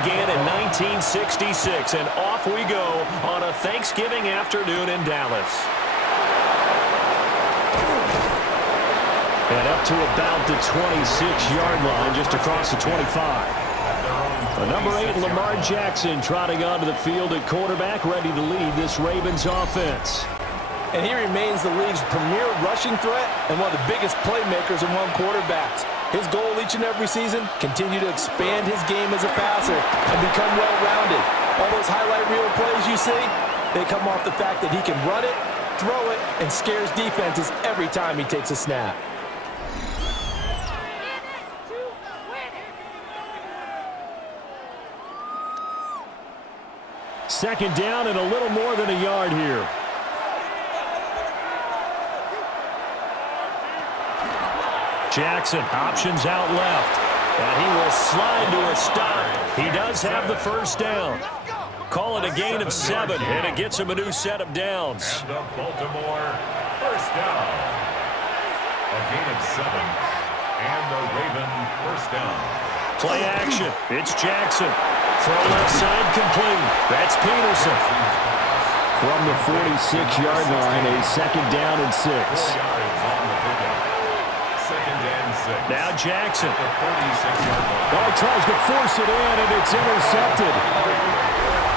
began in 1966, and off we go on a Thanksgiving afternoon in Dallas. And up to about the 26-yard line, just across the 25. The number 8, Lamar Jackson, trotting onto the field at quarterback, ready to lead this Ravens offense. And he remains the league's premier rushing threat and one of the biggest playmakers among quarterbacks. His goal each and every season, continue to expand his game as a passer and become well-rounded. All those highlight reel plays you see, they come off the fact that he can run it, throw it, and scares defenses every time he takes a snap. Second down and a little more than a yard here. Jackson options out left, and he will slide to a stop. He does have the first down. Call it a gain of 7, and it gets him a new set of downs. And the Baltimore first down. A gain of 7, and the Raven first down. Play action. It's Jackson. Throw left side complete. That's Peterson. From the 46-yard line, a second down and 6. Now Jackson. Oh, he tries to force it in, and it's intercepted.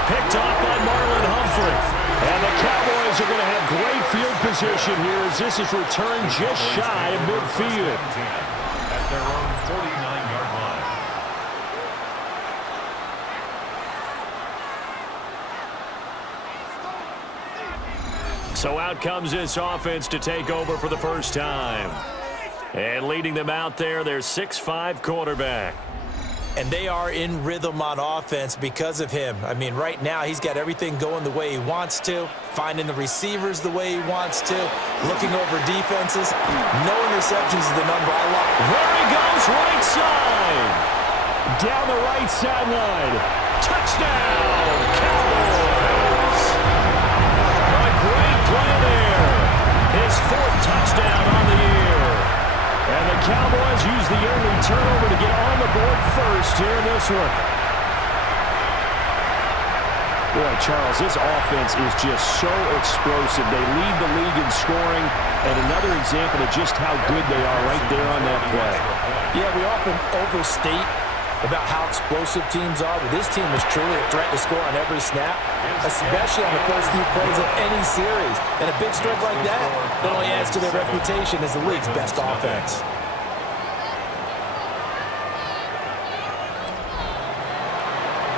Picked off by Marlon Humphrey. And the Cowboys are going to have great field position here as this is returned just shy of midfield. At their own 49-yard line. So out comes this offense to take over for the first time. And leading them out there, their 6'5" quarterback. And they are in rhythm on offense because of him. I mean, right now, he's got everything going the way he wants to, finding the receivers the way he wants to, looking over defenses. No interceptions is the number I like. There he goes, right side. Down the right sideline. Touchdown, Cowboys. A great play there. His 4th touchdown on the year. And the Cowboys use the early turnover to get on the board first here in this one. Boy, Charles, this offense is just so explosive. They lead the league in scoring, and another example of just how good they are right there on that play. Yeah, we often overstate about how explosive teams are, but this team is truly a threat to score on every snap, especially on the first few plays of any series. And a big strike like that only adds to their reputation as the league's best offense.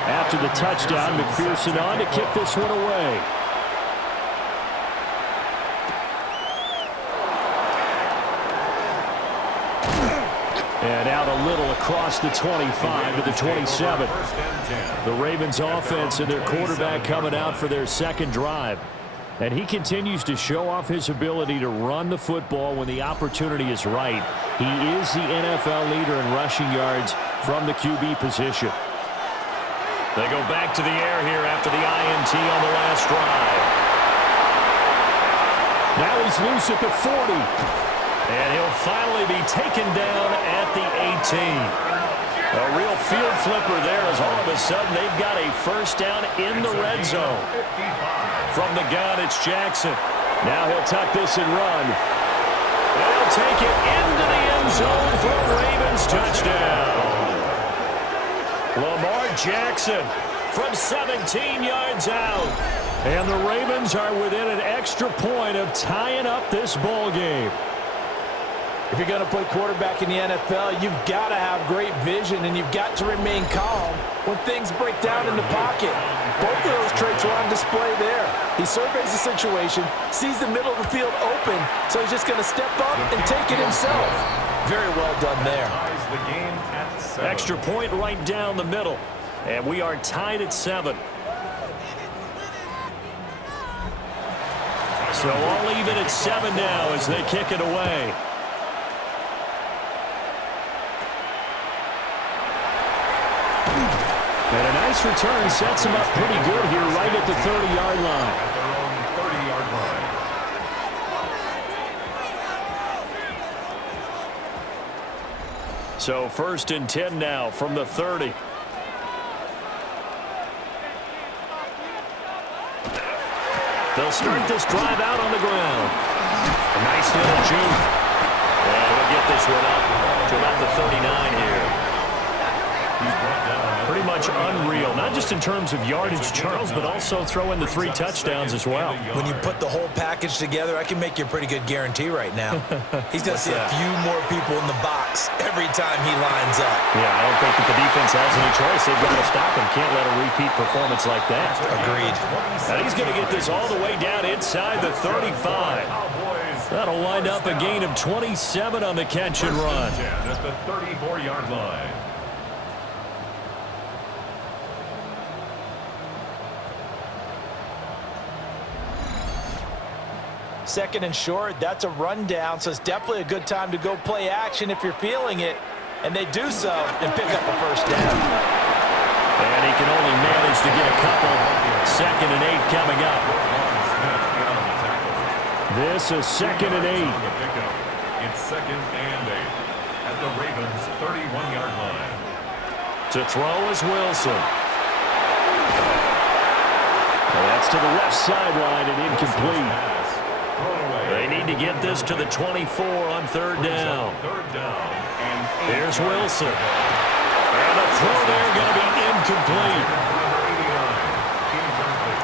After the touchdown, McPherson on to kick this one away. And out a little across the 25 to the 27. The Ravens offense and their quarterback coming out for their second drive. And he continues to show off his ability to run the football when the opportunity is right. He is the NFL leader in rushing yards from the QB position. They go back to the air here after the INT on the last drive. Now he's loose at the 40. And he'll finally be taken down at the 18. A real field flipper there as all of a sudden they've got a first down in the red zone. From the gun, it's Jackson. Now he'll tuck this and run. And he'll take it into the end zone for a Ravens touchdown. Lamar Jackson from 17 yards out. And the Ravens are within an extra point of tying up this ball game. If you're going to play quarterback in the NFL, you've got to have great vision, and you've got to remain calm when things break down in the pocket. Both of those traits are on display there. He surveys the situation, sees the middle of the field open, so he's just going to step up and take it himself. Very well done there. Extra point right down the middle, and we are tied at 7. So all even at 7 now as they kick it away. And a nice return sets him up pretty good here right at the 30-yard line. At their own 30-yard line. So 1st and 10 now from the 30. They'll start this drive out on the ground. A nice little juke. And we'll get this one up to about the 39 here. Pretty much unreal, not just in terms of yardage, Charles, but also throw in the 3 touchdowns as well. When you put the whole package together, I can make you a pretty good guarantee right now. He's going to see a few more people in the box every time he lines up. Yeah, I don't think that the defense has any choice. They've got to stop him. Can't let a repeat performance like that. Agreed. And he's going to get this all the way down inside the 35. That'll wind up a gain of 27 on the catch and run. At the 34-yard line. Second and short, that's a rundown, so it's definitely a good time to go play action if you're feeling it. And they do so and pick up a first down. And he can only manage to get a couple. 2nd and 8 coming up. This is 2nd and 8. It's 2nd and 8 at the Ravens' 31-yard line. To throw is Wilson. And that's to the left sideline and incomplete. They need to get this to the 24 on 3rd down. Here's Wilson. And the throw there going to be incomplete.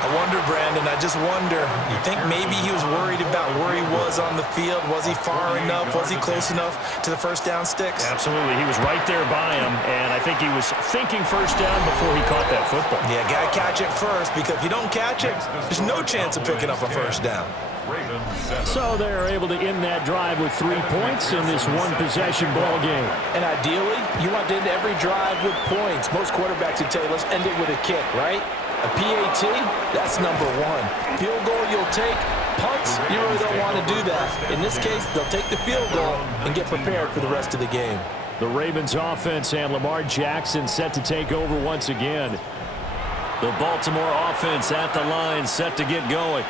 I wonder, Brandon, I just wonder, you think maybe he was worried about where he was on the field? Was he far enough? Was he close enough to the first down sticks? Absolutely. He was right there by him, and I think he was thinking first down before he caught that football. Yeah, got to catch it first, because if you don't catch it, there's no chance of picking up a first down. So they're able to end that drive with 3 points in this one-possession ball game. And ideally, you want to end every drive with points. Most quarterbacks would tell you, let's end it with a kick, right? A PAT, that's number 1. Field goal you'll take. Punts, you really don't want to do that. In this case, they'll take the field goal and get prepared for the rest of the game. The Ravens offense and Lamar Jackson set to take over once again. The Baltimore offense at the line, set to get going.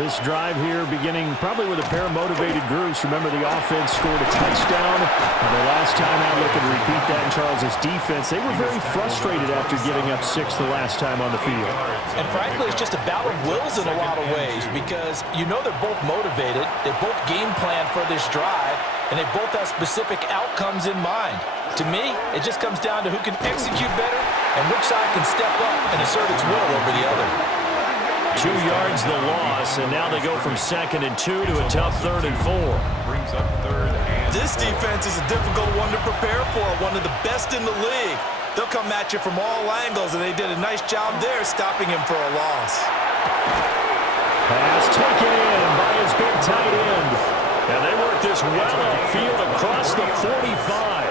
This drive here beginning probably with a pair of motivated groups. Remember, the offense scored a touchdown. And the last time out, looking to repeat that in Charles' defense, they were very frustrated after giving up 6 the last time on the field. And frankly, it's just a battle of wills in a lot of ways, because you know they're both motivated. They both game plan for this drive, and they both have specific outcomes in mind. To me, it just comes down to who can execute better and which side can step up and assert its will over the other. 2 yards the loss, and now they go from 2nd and 2 to a tough 3rd and 4. Brings up 3rd and This defense is a difficult one to prepare for, one of the best in the league. They'll come at you from all angles, and they did a nice job there stopping him for a loss. Pass taken in by his big tight end. And they work this well upfield across the 45.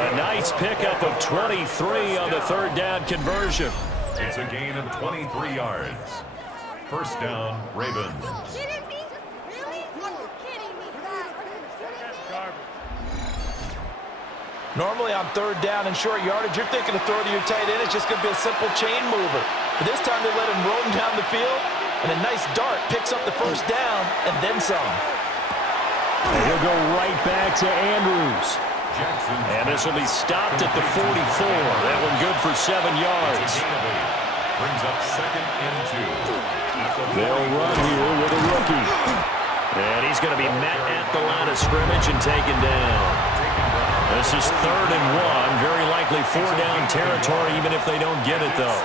A nice pickup of 23 on the 3rd down conversion. It's a gain of 23 yards. First down, Ravens. Normally on 3rd down and short yardage, you're thinking to throw to your tight end. It's just going to be a simple chain mover. But this time they let him roam down the field, and a nice dart picks up the first down and then some. And he'll go right back to Andrews. And this will be stopped at the 44. That one good for 7 yards. Brings up 2nd and 2. They'll run here with a rookie. And he's going to be met at the line of scrimmage and taken down. This is 3rd and 1. Very likely 4-down territory, even if they don't get it, though.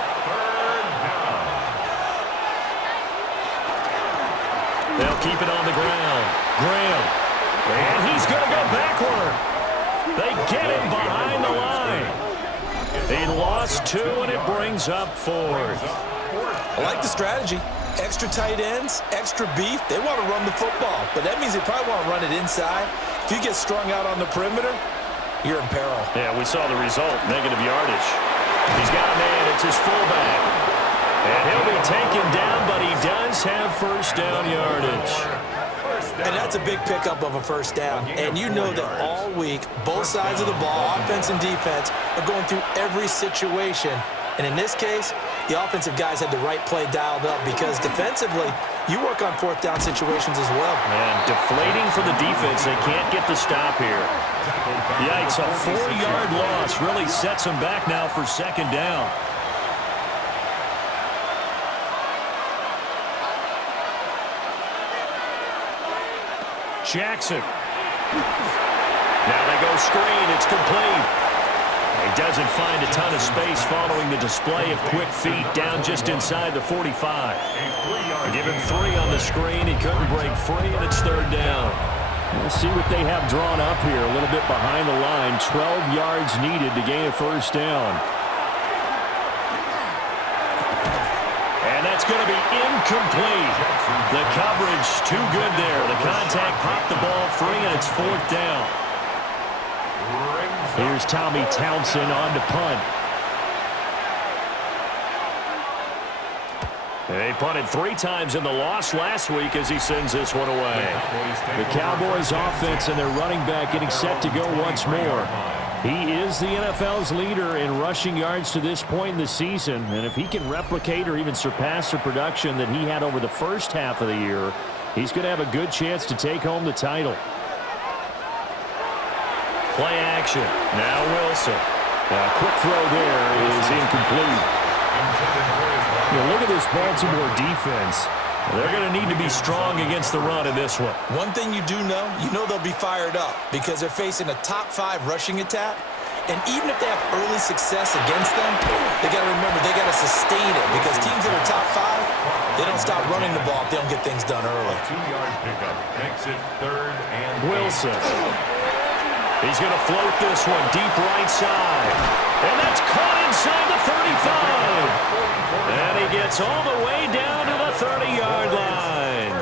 They'll keep it on the ground. Graham. And he's going to go backward. They get him behind the line. He lost 2, and it brings up 4th. I like the strategy. Extra tight ends, extra beef. They want to run the football, but that means they probably want to run it inside. If you get strung out on the perimeter, you're in peril. Yeah, we saw the result, negative yardage. He's got a man. It's his fullback. And he'll be taken down, but he does have first down yardage. And that's a big pickup of a first down. And you know that all week, both sides of the ball, offense and defense, are going through every situation. And in this case, the offensive guys had the right play dialed up, because defensively, you work on 4th down situations as well. And deflating for the defense. They can't get the stop here. Yikes, a 4-yard loss really sets them back now for 2nd down. Jackson. Now they go screen. It's complete. He doesn't find a ton of space following the display of quick feet down just inside the 45. Give him 3 on the screen. He couldn't break free, and it's 3rd down. We'll see what they have drawn up here. A little bit behind the line. 12 yards needed to gain a 1st down. And that's going to be incomplete. The coverage too good there. The contact popped the ball free, and it's 4th down. Here's Tommy Townsend on to punt. They punted 3 times in the loss last week as he sends this one away. The Cowboys offense and their running back getting set to go once more. He is the NFL's leader in rushing yards to this point in the season, and if he can replicate or even surpass the production that he had over the first half of the year, he's going to have a good chance to take home the title. Play action. Now Wilson. A quick throw there is incomplete. Look at this Baltimore defense. They're going to need to be strong against the run in this one. One thing you do know, they'll be fired up because they're facing a top 5 rushing attack. And even if they have early success against them, they got to remember they got to sustain it because teams that are top 5, they don't stop running the ball if they don't get things done early. 2-yard pickup makes it 3rd and Wilson. He's going to float this one deep right side. And that's caught inside the 35. And he gets all the way down to the 30-yard line.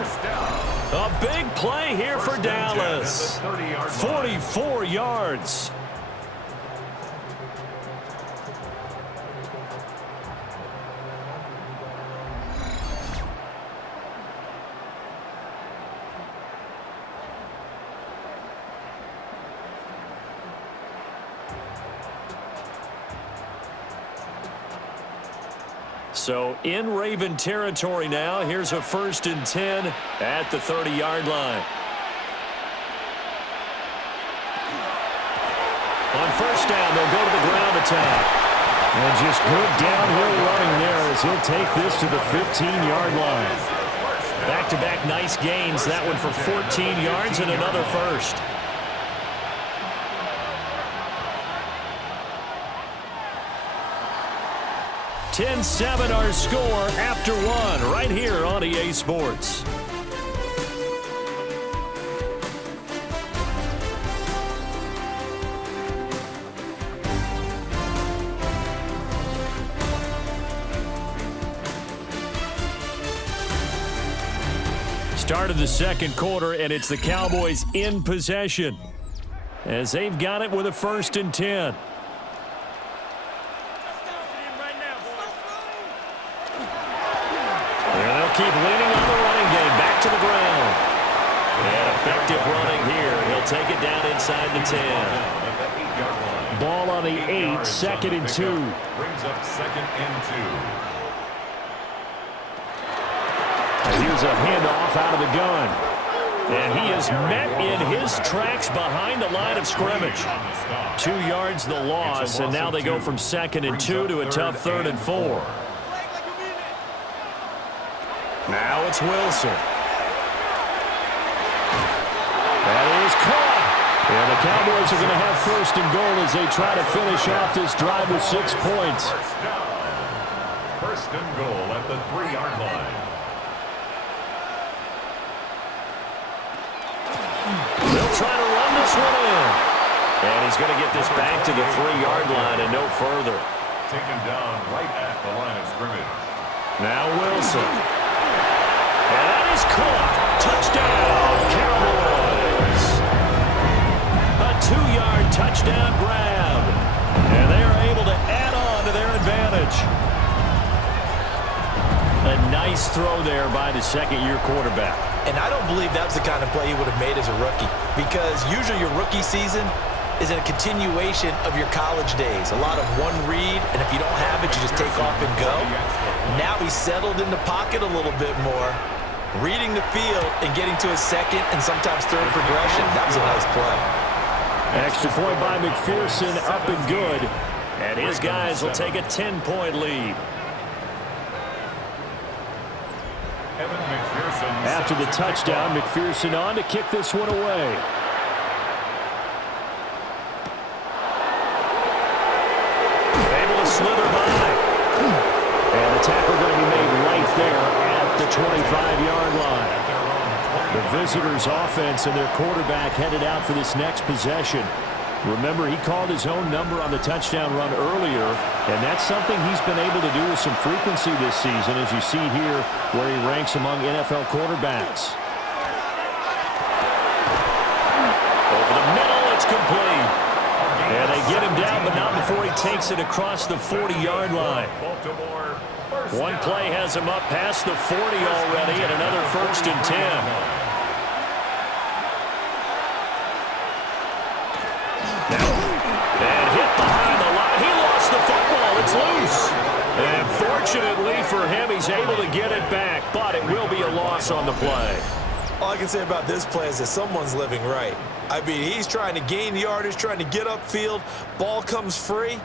A big play here for Dallas. 44 yards. So in Raven territory now. Here's a 1st and 10 at the 30-yard line. On 1st down, they'll go to the ground attack. And just good downhill running there as he'll take this to the 15-yard line. Back-to-back nice gains. That one for 14 yards and another 1st. 10-7 our score after 1 right here on EA Sports. Start of the 2nd quarter, and it's the Cowboys in possession as they've got it with a 1st and 10. Keep leaning on the running game. Back to the ground. And effective running here. He'll take it down inside the 10. Ball on the 8, 2nd and 2. Brings up 2nd and 2. And here's a handoff out of the gun. And he is met in his tracks behind the line of scrimmage. 2 yards the loss, and now they go from 2nd and 2 to a tough 3rd and 4. Now it's Wilson. That is caught. And the Cowboys are going to have 1st and goal as they try to finish off this drive with 6 points. 1st and goal at the 3-yard line. They'll try to run this one in. And he's going to get this back to the 3-yard line and no further. Taken down right at the line of scrimmage. Now Wilson. And that is caught. Touchdown, Cowboys. A 2-yard touchdown grab. And they are able to add on to their advantage. A nice throw there by the 2nd-year quarterback. And I don't believe that was the kind of play he would have made as a rookie. Because usually your rookie season is a continuation of your college days. A lot of one read, and if you don't have it, you just take off and go. Now he's settled in the pocket a little bit more, reading the field and getting to his 2nd and sometimes 3rd progression. That was a nice play. Extra point by McPherson, up and good. And his guys will take a 10-point lead. Evan McPherson After the touchdown, McPherson on to kick this one away. Able to slither by. And the tackle going to be made right there at the 25-yard line. The visitors' offense and their quarterback headed out for this next possession. Remember, he called his own number on the touchdown run earlier, and that's something he's been able to do with some frequency this season, as you see here, where he ranks among NFL quarterbacks. Over the middle, it's complete. And they get him down, but not before he takes it across the 40-yard line. One play has him up past the 40 already, and another 1st and 10. And hit behind the line. He lost the football. It's loose. And fortunately for him, he's able to get it back, but it will be a loss on the play. All I can say about this play is that someone's living right. I mean, he's trying to gain yardage, trying to get upfield. Ball comes free.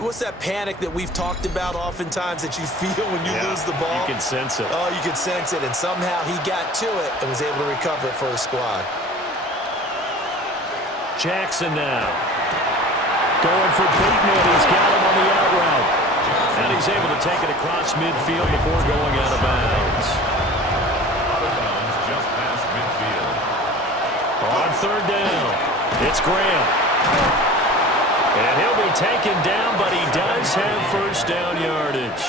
What's that panic that we've talked about oftentimes that you feel when you lose the ball? You can sense it. Oh, you can sense it, and somehow he got to it and was able to recover it for his squad. Jackson now. Going for Bateman. He's got him on the out route. And he's able to take it across midfield before going out of bounds. Out of bounds just past midfield. On 3rd down, it's Graham. And he'll be taken down, but he does have 1st down yardage.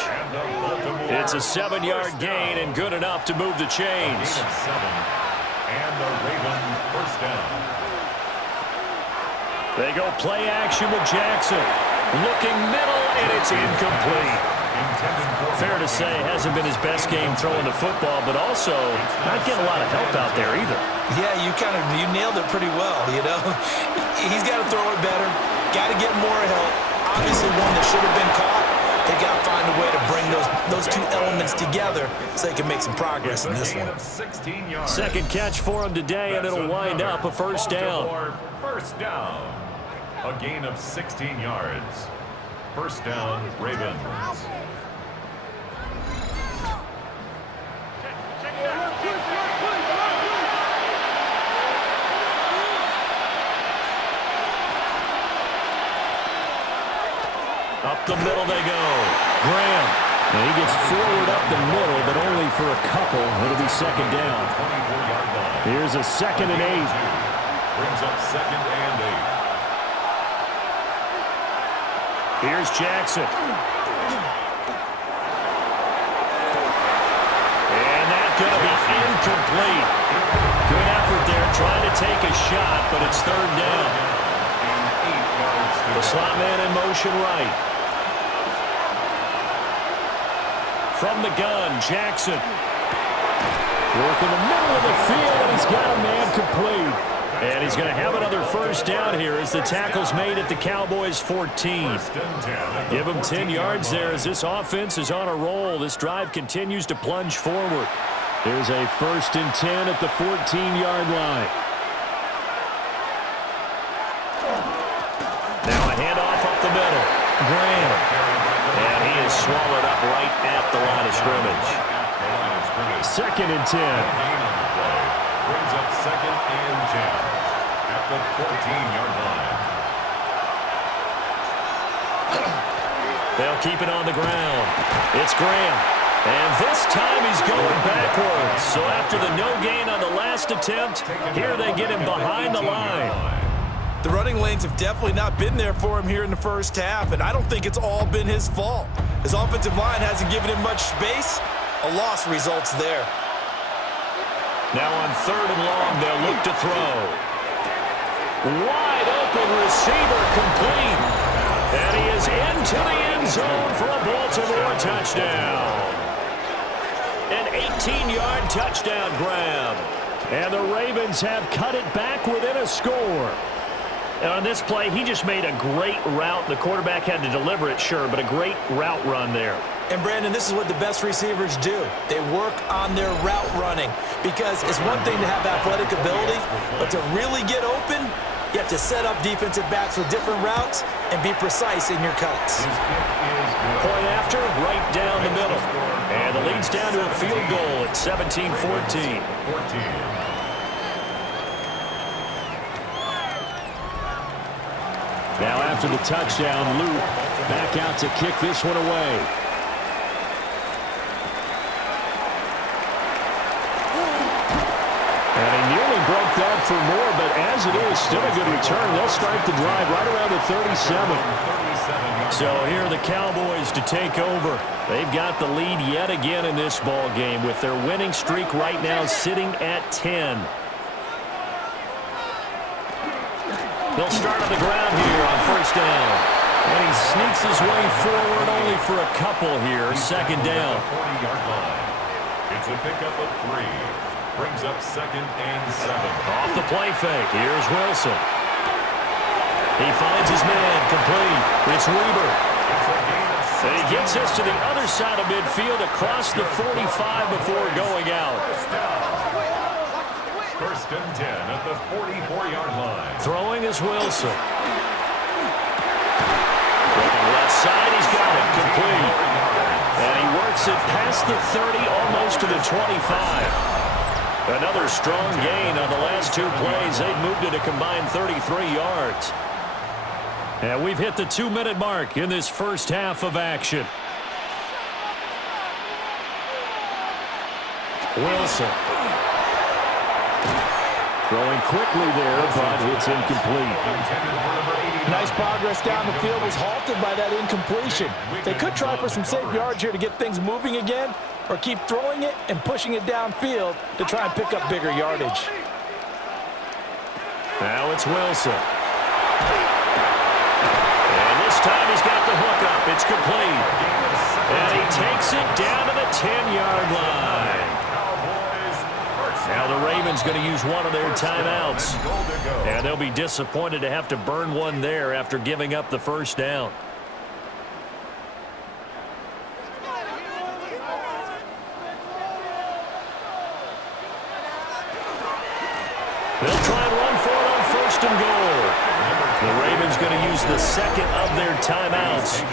It's a 7-yard gain and good enough to move the chains. And the Raven 1st down. They go play action with Jackson. Looking middle, and it's incomplete. Fair to say, hasn't been his best game throwing the football, but also not getting a lot of help out there either. Yeah, you nailed it pretty well, you know. He's got to throw it better. Got to get more help. Obviously one that should have been caught. They got to find a way to bring those two elements together so they can make some progress in this one. 2nd catch for him today, and it'll wind up a 1st down. 1st down. A gain of 16 yards. 1st down, Ravens. Up the middle they go. Graham. And he gets forward up the middle, but only for a couple. It'll be 2nd down. Here's a 2nd and 8. Brings up 2nd and 8. Here's Jackson. And that's going to be incomplete. Good effort there trying to take a shot, but it's 3rd down. The slot man in motion right. From the gun, Jackson. Work in the middle of the field, and he's got a man complete. And he's going to have another 1st down here as the tackle's made at the Cowboys 14. Give him 10 yards there as this offense is on a roll. This drive continues to plunge forward. There's a 1st and 10 at the 14-yard line. Now a handoff up the middle. Graham. And he is swallowed up right at the line of scrimmage. 2nd and 10. Brings up 2nd and 10 at the 14-yard line. They'll keep it on the ground. It's Graham. And this time he's going backwards. So after the no gain on the last attempt, here they get him behind the line. The running lanes have definitely not been there for him here in the 1st half, and I don't think it's all been his fault. His offensive line hasn't given him much space. A loss results there. Now on 3rd and long, they'll look to throw. Wide open receiver complete. And he is into the end zone for a Baltimore touchdown. An 18-yard touchdown grab. And the Ravens have cut it back within a score. And on this play, he just made a great route. The quarterback had to deliver it, sure, but a great route run there. And, Brandon, this is what the best receivers do. They work on their route running because it's one thing to have athletic ability, but to really get open, you have to set up defensive backs with different routes and be precise in your cuts. Point after, right down the middle. And The lead's down to a field goal at 17-14. Now after the touchdown, Luke back out to kick this one away. And he nearly broke that for more, but as it is, still a good return. They'll start the drive right around the 37. So here are the Cowboys to take over. They've got the lead yet again in this ball game with their winning streak right now sitting at 10. They'll start on the ground here on first down. And he sneaks his way forward only for a couple here. Second down. 40-yard line. It's a pickup of 3. Brings up 2nd and 7. Off the play fake. Here's Wilson. He finds his man complete. It's Weber. And he gets us to the other side of midfield across the 45 before going out. First and 10 at the 44-yard line. Throwing is Wilson. Looking left side, he's got it complete. And he works it past the 30, almost to the 25. Another strong gain on the last 2 plays. They've moved it a combined 33 yards. And we've hit the 2-minute mark in this first half of action. Wilson. Throwing quickly there, but it's incomplete. Nice progress down the field was halted by that incompletion. They could try for some safe yards here to get things moving again, or keep throwing it and pushing it downfield to try and pick up bigger yardage. Now it's Wilson. And this time he's got the hook up. It's complete. And he takes it down to the 10-yard line. Now the Ravens going to use one of their timeouts. And they'll be disappointed to have to burn one there after giving up the first down. They'll try and run for it on first and goal. The Ravens going to use the second of their timeouts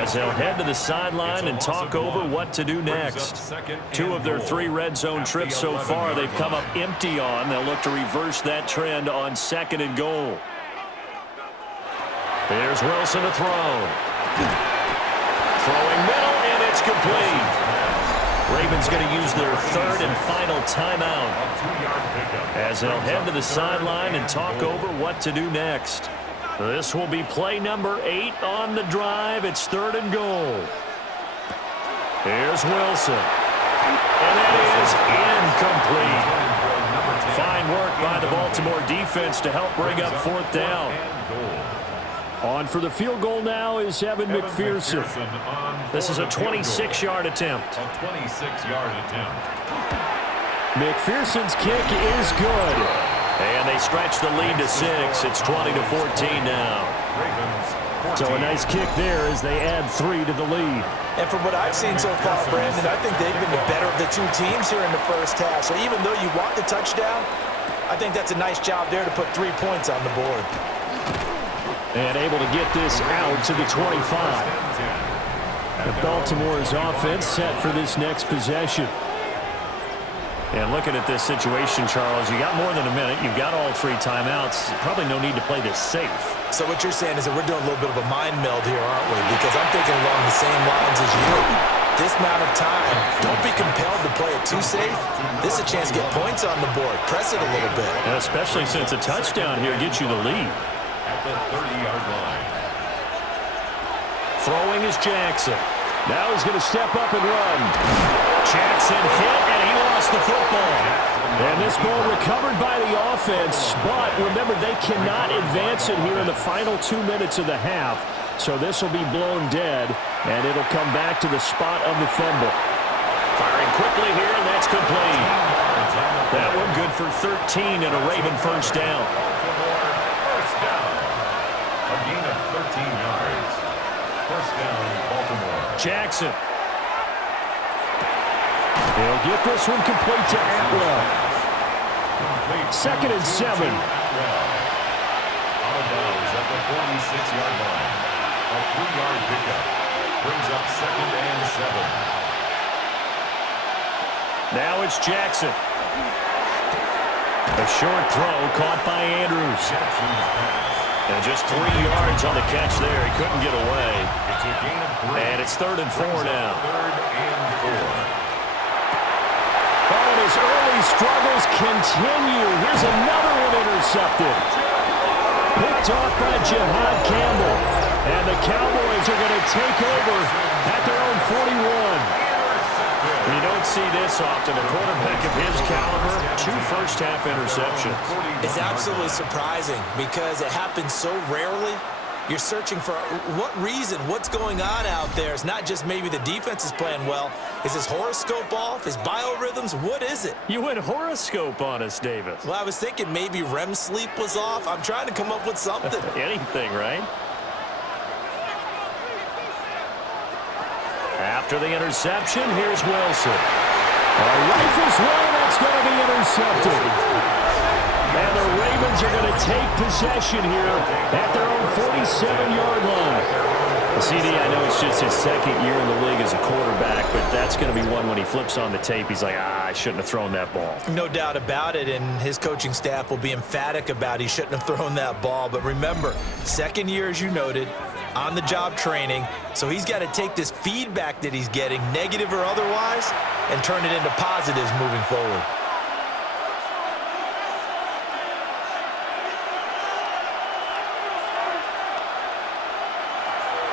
as they'll head to the sideline and talk over what to do next. 2 of their 3 red zone trips so far they've come up empty on. They'll look to reverse that trend on second and goal. Here's Wilson to throw. Throwing middle, and it's complete. Ravens going to use their 3rd and final timeout as they'll head to the sideline and talk over what to do next. This will be play number 8 on the drive. It's 3rd and goal. Here's Wilson. And that is incomplete. Fine work by the Baltimore defense to help bring up 4th down. On for the field goal now is Evan McPherson. This is a 26-yard attempt. A 26-yard attempt. McPherson's kick is good. And they stretch the lead to 6. It's 20-14 now. So a nice kick there as they add 3 to the lead. And from what I've seen so far, Brandon, I think they've been the better of the 2 teams here in the first half. So even though you want the touchdown, I think that's a nice job there to put 3 points on the board. And able to get this out to the 25. The Baltimore's offense set for this next possession. And looking at this situation, Charles, you got more than a minute. You've got all 3 timeouts. Probably no need to play this safe. So what you're saying is that we're doing a little bit of a mind meld here, aren't we? Because I'm thinking along the same lines as you. This amount of time, don't be compelled to play it too safe. This is a chance to get points on the board. Press it a little bit. And especially since a touchdown here gets you the lead. At the 30-yard line. Throwing is Jackson. Now he's going to step up and run. Jackson hit, and he lost the football. And this ball recovered by the offense, but remember, they cannot advance it here in the final 2 minutes of the half. So this will be blown dead, and it'll come back to the spot of the fumble. Firing quickly here, and that's complete. That one good for 13 and a Raven first down. First down. A gain of 13 yards. First down, Baltimore. Jackson. They'll get this one complete to Atwell. Second and 7. Out of bounds at the 46-yard line. A 3-yard pickup. Brings up 2nd and 7. Now it's Jackson. A short throw caught by Andrews. And just 3 yards on the catch there. He couldn't get away. It's a gain of 3. And it's 3rd and 4 now. 3rd and 4. Oh, and his early struggles continue. Here's another one intercepted. Picked off by Jihad Campbell. And the Cowboys are going to take over at their own 41. You don't see this often. A quarterback of his caliber, 2 first-half interceptions. It's absolutely surprising because it happens so rarely. You're searching for what reason, what's going on out there. It's not just maybe the defense is playing well. Is his horoscope off? His biorhythms? What is it? You went horoscope on us, Davis. Well, I was thinking maybe REM sleep was off. I'm trying to come up with something. Anything, right? After the interception, here's Wilson. A rifle swing, that's going to be intercepted. And the Ravens are going to take possession here at their own 47-yard line. CD, I know it's just his 2nd year in the league as a quarterback, but that's going to be one when he flips on the tape, he's like, I shouldn't have thrown that ball. No doubt about it, and his coaching staff will be emphatic about he shouldn't have thrown that ball. But remember, 2nd year, as you noted, on-the-job training, so he's got to take this feedback that he's getting, negative or otherwise, and turn it into positives moving forward.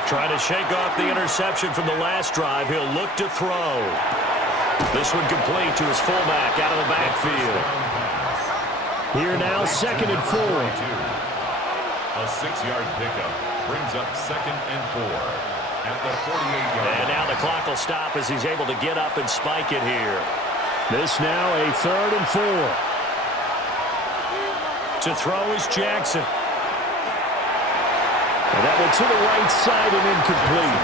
Trying to shake off the interception from the last drive. He'll look to throw. This one complete to his fullback out of the backfield. Here now, 2nd and 4. A 6-yard pickup brings up 2nd and 4 at the 48-yard line. And now the clock will stop as he's able to get up and spike it here. This now a 3rd and 4. To throw is Jackson. And that one to the right side and incomplete.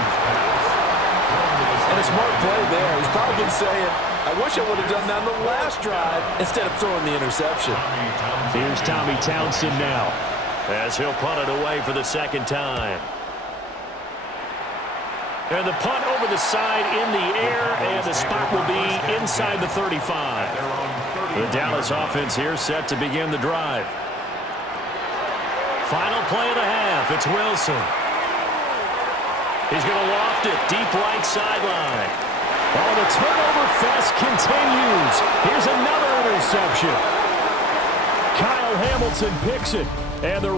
And a smart play there. He's probably been saying, I wish I would have done that on the last drive instead of throwing the interception. Here's Tommy Townsend now, as he'll punt it away for the 2nd time. And the punt over the side in the air, and the spot will be inside the 35. The Dallas offense here set to begin the drive. Final play of the half. It's Wilson. He's going to loft it deep right sideline. Oh, the turnover fest continues. Here's another interception. Kyle Hamilton picks it, and the